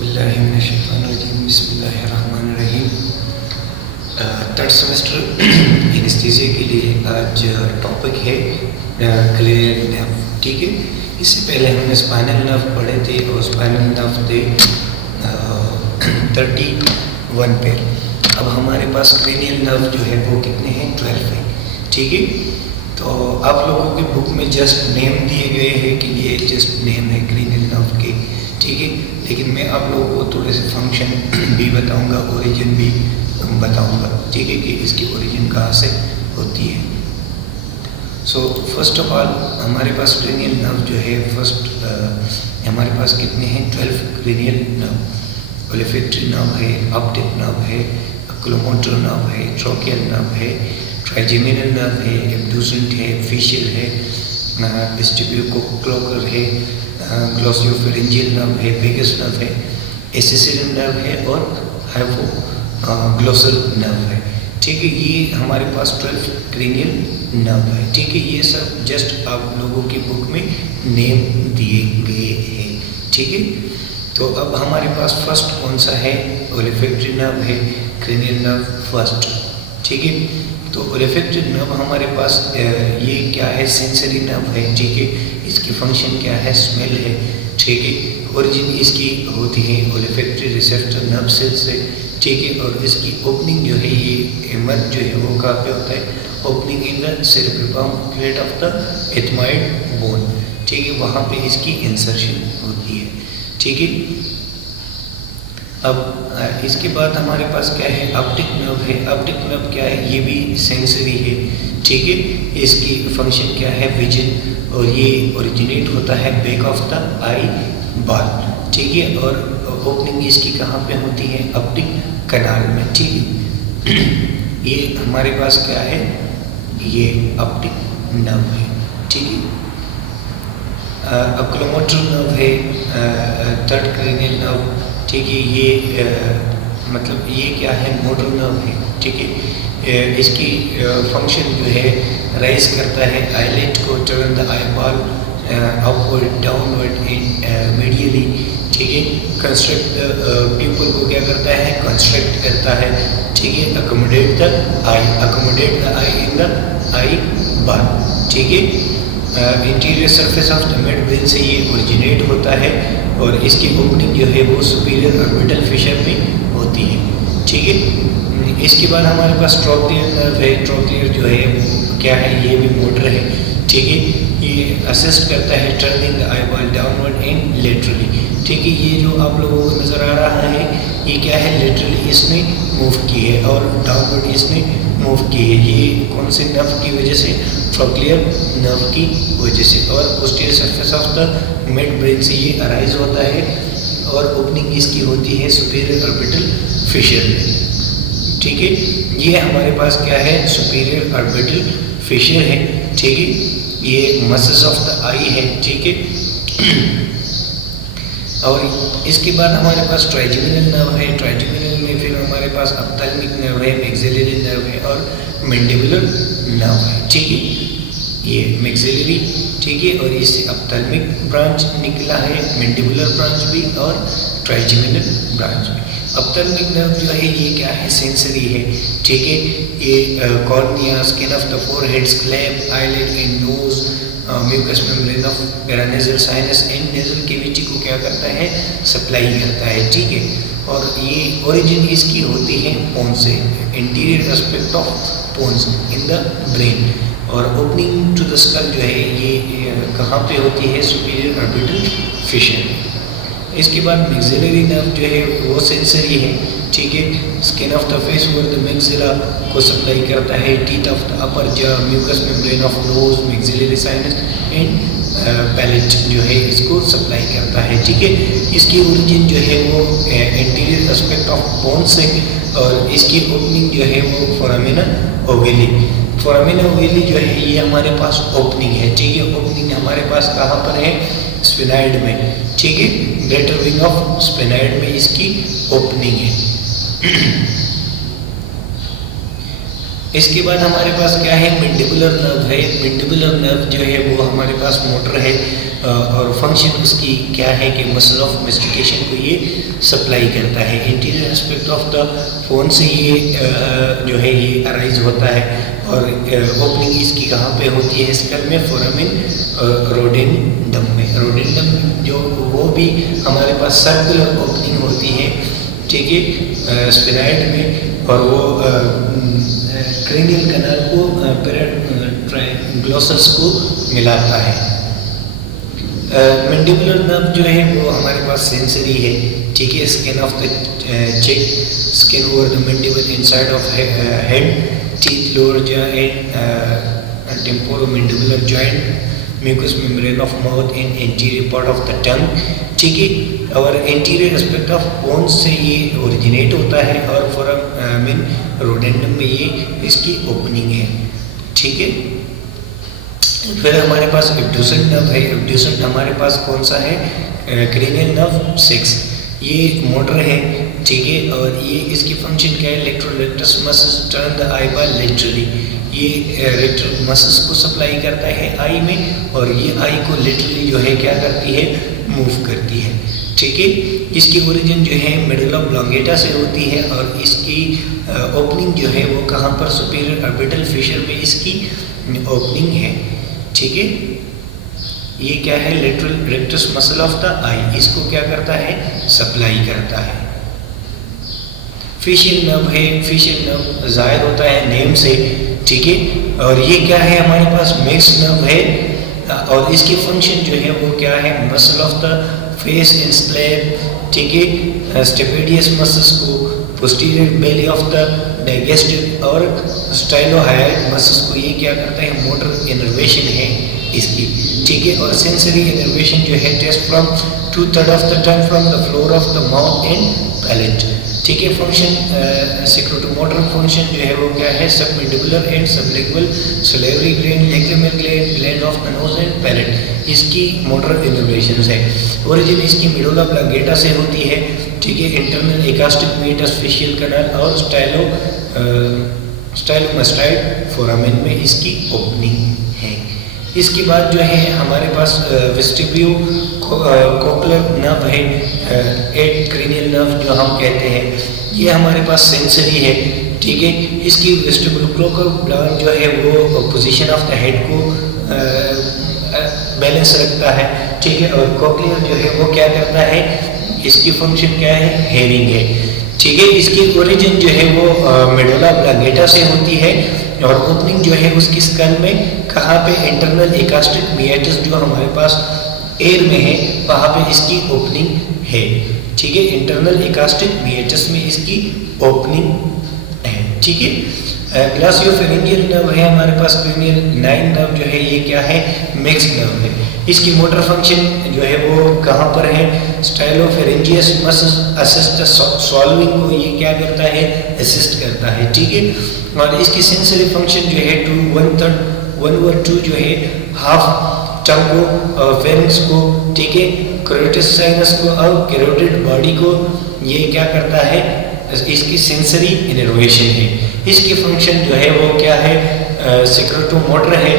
औज़ुबिल्लाहिमिनश्शैतानिर्रजीम बिस्मिल्लाहिर्रहमानिर्रहीम। Third semester anaesthesia के लिए आज टॉपिक है क्रेनियल नर्व। ठीक है, इससे पहले हमने स्पाइनल नर्व पढ़े थे और स्पाइनल नर्व थे 31 पे। अब हमारे पास क्रेनियल नर्व जो है वो कितने हैं, 12 है। ठीक है, तो आप लोगों के बुक में जस्ट नेम दिए गए हैं कि ये जस्ट नेम है क्रेनियल नर्व के। ठीक है, लेकिन मैं आप लोगों को थोड़े से फंक्शन भी बताऊंगा, ओरिजिन भी बताऊंगा। ठीक है, कि इसकी ओरिजिन कहाँ से होती है। सो फर्स्ट ऑफ ऑल हमारे पास क्रेनियल नर्व जो है हमारे पास कितने हैं, 12 क्रेनियल नर्व। ओलिफैक्टरी नर्व है, ऑप्टिक नर्व है, ओकुलोमोटर नर्व है, ट्रोकियल नर्व है, ट्राइजेमिनल नर्व है, एब्ड्यूसेंट है, फेशियल है, वेस्टिब्यूलोकोक्लर है, ग्लोसियोफेरिंजियल नर्व है, वेगस नर्व है, एसेसियल नर्व है और हाइपोग्लोसल नर्व है। ठीक है, ये हमारे पास 12 क्रेनियल नर्व है। ठीक है, ये सब जस्ट आप लोगों की बुक में नेम दिए गए हैं। ठीक है, तो अब हमारे पास फर्स्ट कौन सा है, ओलिफैक्टरी नर्व है, क्रेनियल नर्व फर्स्ट। ठीक है, तो ओलिफैक्टरी नर्व हमारे पास ये क्या है, सेंसरी नर्व है। ठीक है, इसकी फंक्शन क्या है, स्मेल है। ठीक है, ओरिजिन इसकी होती है ओलिफैक्टरी रिसेप्टर नर्व सेल से। ठीक है, और इसकी ओपनिंग जो है, ये मर्ज जो है वो कहाँ पे होता है, opening in the cerebrum plate of the ethmoid bone. ठीक है, वहाँ पे इसकी इंसर्शन होती है। ठीक है, अब इसके बाद हमारे पास क्या है, ऑप्टिक नर्व है। ऑप्टिक नर्व क्या है, ये भी सेंसरी है। ठीक है, इसकी फंक्शन क्या है, विजन, और ये ओरिजिनेट होता है back of the eye ball. ठीक है, और ओपनिंग इसकी कहाँ पे होती है, ऑप्टिक कनाल में। ठीक है, ये हमारे पास क्या है, ये ऑप्टिक नर्व है। ठीक है, ओकुलोमोटर नर्व है, थर्ड क्रेनियल नर्व। ठीक है, ये मतलब ये क्या है, मोटर नर्व है। ठीक है, इसकी फंक्शन जो है राइज करता है आईलेट को, turn the eye ball upward downward in medially. ठीक है, कंस्ट्रक्ट पीपल को क्या करता है, कंस्ट्रक्ट करता है। ठीक है, accommodate the I in the eye ball. ठीक है, interior surface of the mid brain से ये ओरिजिनेट होता है और इसकी ओपनिंग जो है वो सुपीरियर ऑर्बिटल फिशर में होती है। ठीक है, इसके बाद हमारे पास ट्रोक्लियर नर्व है। ट्रोक्लियर जो है क्या है, ये भी मोटर है। ठीक है, ये असिस्ट करता है turning the eyeball downward and laterally. ठीक है, ये जो आप लोगों को नज़र आ रहा है, ये क्या है, लेटरली इसने मूव की है और डाउनवर्ड इसने मूव की है। ये कौन से नर्व की वजह से, ट्रोक्लियर नर्व की वजह से। और posterior surface of the mid brain से ये अराइज होता है और ओपनिंग इसकी होती है सुपीरियर ऑर्बिटल फिशर में। ठीक है, ये हमारे पास क्या है, सुपीरियर ऑर्बिटल फिशर है। ठीक है, ये मसल्स ऑफ द आई है। ठीक है, और इसके बाद हमारे पास ट्राइजेमिनल नर्व है। ट्राइजेमिनल में फिर हमारे पास ऑप्थेल्मिक नर्व है, मैक्सिलरी नर्व है और मैंडिबुलर नर्व है। ठीक है, ये मैक्सिलरी। ठीक है, और इससे ऑप्थेल्मिक ब्रांच निकला है, मैंडिबुलर ब्रांच भी और ट्राइजेमिनल ब्रांच भी। ऑप्थेल्मिक नर्व जो है ये क्या है, सेंसरी है। ठीक है, ये cornea, skin of the forehead, scalp, eyelid and nose, mucous membrane of paranasal sinus and nasal cavity को क्या करता है, सप्लाई करता है। ठीक है, और ये ओरिजिन इसकी होती है पोन से, interior aspect of pons in the brain. और ओपनिंग टू द स्कल जो है ये कहाँ पे होती है, सुपीरियर ऑर्बिटल फिशर। इसके बाद मैक्सिलरी नर्व जो है वो सेंसरी है। ठीक है, स्किन ऑफ द फेस और द मैक्सिला को सप्लाई करता है, teeth of the upper jaw, mucous membrane of nose, maxillary sinus and palate जो है इसको सप्लाई करता है। ठीक है, इसकी ओरिजिन जो है वो इंटीरियर एस्पेक्ट ऑफ बोन से, और इसकी ओपनिंग जो है वो फोरामिना ओवेली। फोरामिना ओवेली जो है ये हमारे पास ओपनिंग है। ठीक है, ओपनिंग हमारे पास कहाँ पर है, स्फेनाइड में। ठीक है, ग्रेटर विंग ऑफ स्फेनाइड में इसकी ओपनिंग है। इसके बाद हमारे पास क्या है, मैंडिबुलर नर्व है। मैंडिबुलर नर्व जो है वो हमारे पास मोटर है और फंक्शन उसकी क्या है कि मसल ऑफ मेस्टिकेशन को ये सप्लाई करता है। Interior aspect of the phone से ये जो है ये अराइज होता है और ओपनिंग इसकी कहाँ पे होती है, स्कल में, फोरामिन, रोडेंडम में। रोडेंडम जो वो भी हमारे पास सर्कुलर ओपनिंग होती है, ठीक है, स्पिनाइड में, और वो क्रेनियल कैनाल को ग्लोसस को मिलाता है। मैंडिबुलर नर्व जो है वो हमारे पास सेंसरी है, ठीक है। Skin of the cheek, skin over the mandible, inside of head, teeth, lower jaw and temporomandibular joint, mucous membrane of mouth in anterior part of the tongue, ठीक है। और एंटीरियर एस्पेक्ट ऑफ बोन्स से ये originate होता है और foramen रोडेंडम में ये इसकी ओपनिंग है, ठीक है। फिर हमारे पास एब्ड्यूसेंट नर्व है। एब्ड्यूसेंट हमारे पास कौन सा है, क्रेनियल नर्व 6, ये मोटर है, ठीक है। और ये इसकी फंक्शन क्या है, इलेक्ट्रोरेक्टस muscles turn the eyeball laterally, ये रेक्टल मसल्स को सप्लाई करता है आई में और ये आई को लिटरली जो है क्या करती है, मूव करती है, ठीक है। इसकी ओरिजिन जो है मिडल ऑफ ब्लॉन्गेटा से होती है और इसकी ओपनिंग जो है वो कहाँ पर, सुपीरियर ऑर्बिटल फिशर में इसकी ओपनिंग है, ठीक है। ये क्या है, lateral rectus muscle of the eye, इसको क्या करता है, सप्लाई करता है। फेशियल नर्व है। फेशियल नर्व जाहिर होता है नेम से, ठीक है। और ये क्या है, हमारे पास मिक्स नर्व है और इसकी फंक्शन जो है वो क्या है, muscle of the face in slab, ठीक है। स्टेपेडियस मसल्स को, posterior belly of the digestive और स्टाइलोहाइड मसल्स को ये क्या करता है, मोटर इनर्वेशन है इसकी, ठीक है। और सेंसरी इनर्वेशन जो है taste from 2/3 of the tongue from the floor of the mouth and palate, ठीक है। फंक्शन सेक्रेटोमोटर फंक्शन जो है वो क्या है, submandibular and sublingual salivary gland, lacrimal gland, gland of the nose and palate, इसकी मोटर इनर्वेशंस है। ओरिजिन इसकी मेडुला ऑब्लांगेटा से होती है, ठीक है। इंटरनल एकास्टिक मेटस फेशियल कैनाल और स्टाइलोमास्टाइड फोरामेन में इसकी ओपनिंग है। इसके बाद जो है हमारे पास वेस्टिब्यू कोक्लर नर्व है, 8 क्रेनियल नर्व जो हम कहते हैं, ये हमारे पास सेंसरी है, ठीक है। इसकी वेस्टिबुलोकोक्लर जो है वो पोजीशन ऑफ द हेड को बैलेंस रखता है, ठीक है। और कोक्लियर जो है वो क्या करता है, इसकी फंक्शन क्या है, हेयरिंग है, ठीक है। इसकी ओरिजिन जो है वो मेडुला ऑब्लांगेटा से होती है और ओपनिंग जो है उसकी स्कल में कहाँ पे, इंटरनल एकास्टिक मेटस जो हमारे पास एयर में है वहाँ पे इसकी ओपनिंग है, ठीक है। इंटरनल एकास्टिक मेटस में इसकी ओपनिंग है, ठीक है। ग्लासियोफेरिंजियल नर्व है हमारे पास, क्रेनियल 9 नर्व जो है ये क्या है, मिक्स नर्व है। इसकी मोटर फंक्शन जो है वो कहाँ पर है, स्टाइलोफेरिंजियस मसल्स असिस्ट सॉल्विंग को ये क्या करता है, असिस्ट करता है, ठीक है। और इसकी सेंसरी फंक्शन जो है 1/2 जो है हाफ टंग को, फेरिंक्स को, ठीक है, कैरोटिस साइनस को और कैरोटिड बॉडी को ये क्या करता है, इसकी सेंसरी इनर्वेशन है। इसकी फंक्शन जो है वो क्या है, सेक्रेटोमोटर है,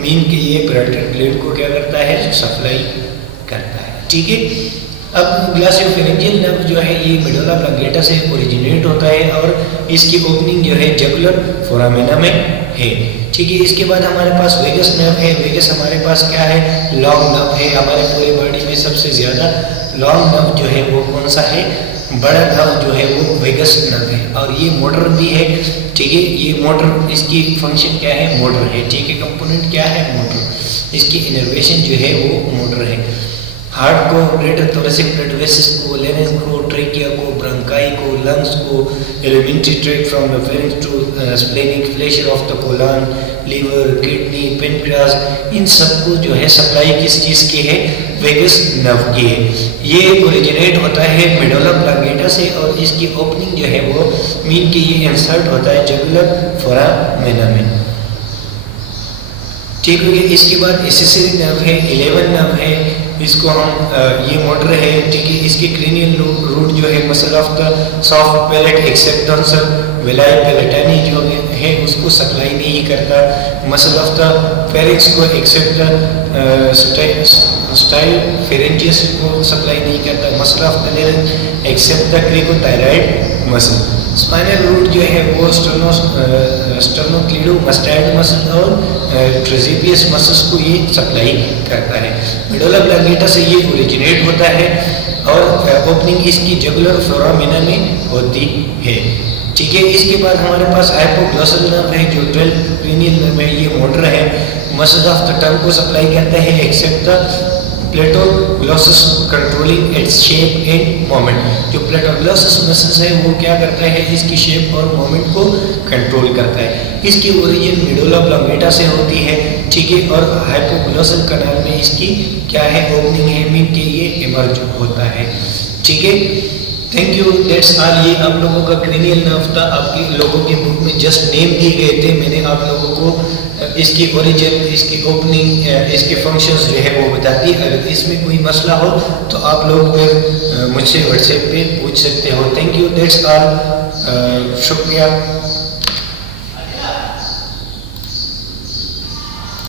मीन के ये पैराइटल ग्लैंड को क्या करता है, सप्लाई करता है, ठीक है। अब ग्लासियोफेरिंजियल नर्व जो है ये मेडुला ऑब्लांगेटा से ओरिजिनेट होता है और इसकी ओपनिंग जो है जगुलर फोरामेना में है, ठीक है। इसके बाद हमारे पास वेगस नर्व है। वेगस हमारे पास क्या है, लॉन्ग नर्व है। हमारे पूरे बॉडी में सबसे ज़्यादा लॉन्ग नर्व जो है वो कौन सा है, बड़ा नर्व जो है वो वेगस नर्व है और ये मोटर भी है, ठीक है। ये मोटर, इसकी फंक्शन क्या है, मोटर है, ठीक है। कंपोनेंट क्या है, मोटर। इसकी इनर्वेशन जो है वो मोटर है। हार्ट को, ग्रेटर थोरेसिक ब्लड वेसल्स को, लेनेस को, ट्रेकिया को, ब्रंकाई को, लंग्स को, alimentary tract from the pharynx to splenic flexure of the colon, liver, kidney, pancreas, इन सबको जो है सप्लाई किस चीज़ की है, वेगस नर्व की है। ये ओरिजिनेट होता है मेडुला ऑब्लांगेटा से और इसकी ओपनिंग जो है वो मीन की ये इंसर्ट होता है जगुलर फोरामेना में, ठीक हो गया। इसके बाद एसेसरी नर्व है, 11 नर्व है, इसको हम ये मोटर है, ठीक है। इसकी क्रेनियल रूट जो है muscle of the soft palate except dorsal veli palatini जो है उसको सप्लाई नहीं करता, मसल ऑफ द फेरिक्स को एक्सेप्ट स्टाइल फेरेंजियस को सप्लाई नहीं करता, muscle of the larynx except the cricothyroid muscle. Spinal root जो है वो स्टर्नोक्लीडोमास्टाइड मसल और ट्रेजेपियस मसल्स को ये सप्लाई करता है। मेडुला ऑब्लांगेटा से ये ओरिजिनेट होता है और ओपनिंग इसकी जुगुलर फोरामिना में होती है। ठीक है, इसके बाद हमारे पास हाइपोग्लॉसल नर्व है जो 12 क्रेनियल नर्व है, ये मोटर है, मसल्स ऑफ द टंग को सप्लाई करता है except the palatoglossus controlling its shape and moment. जो प्लेटोग्लॉसस मसल्स है वो क्या करता है, इसकी शेप और मोमेंट को कंट्रोल करता है। इसकी ओरिजिन मेडुला ऑब्लांगेटा से होती है। ठीक है, और हाइपोग्लॉसल कनाल में इसकी क्या है, ओपनिंग है, मीन के ये इमर्ज होता है। ठीक है, थैंक यू, दैट्स ऑल। ये आप लोगों का क्रेनियल नर्व था, आपके लोगों के बुक में जस्ट नेम दिए गए थे, मैंने आप लोगों को इसकी ओरिजिन, इसकी ओपनिंग, इसके फंक्शंस जो है वो बता दी। अगर इसमें कोई मसला हो तो आप लोग फिर मुझसे व्हाट्सएप पे पूछ सकते हो। थैंक यू, दैट्स ऑल, शुक्रिया।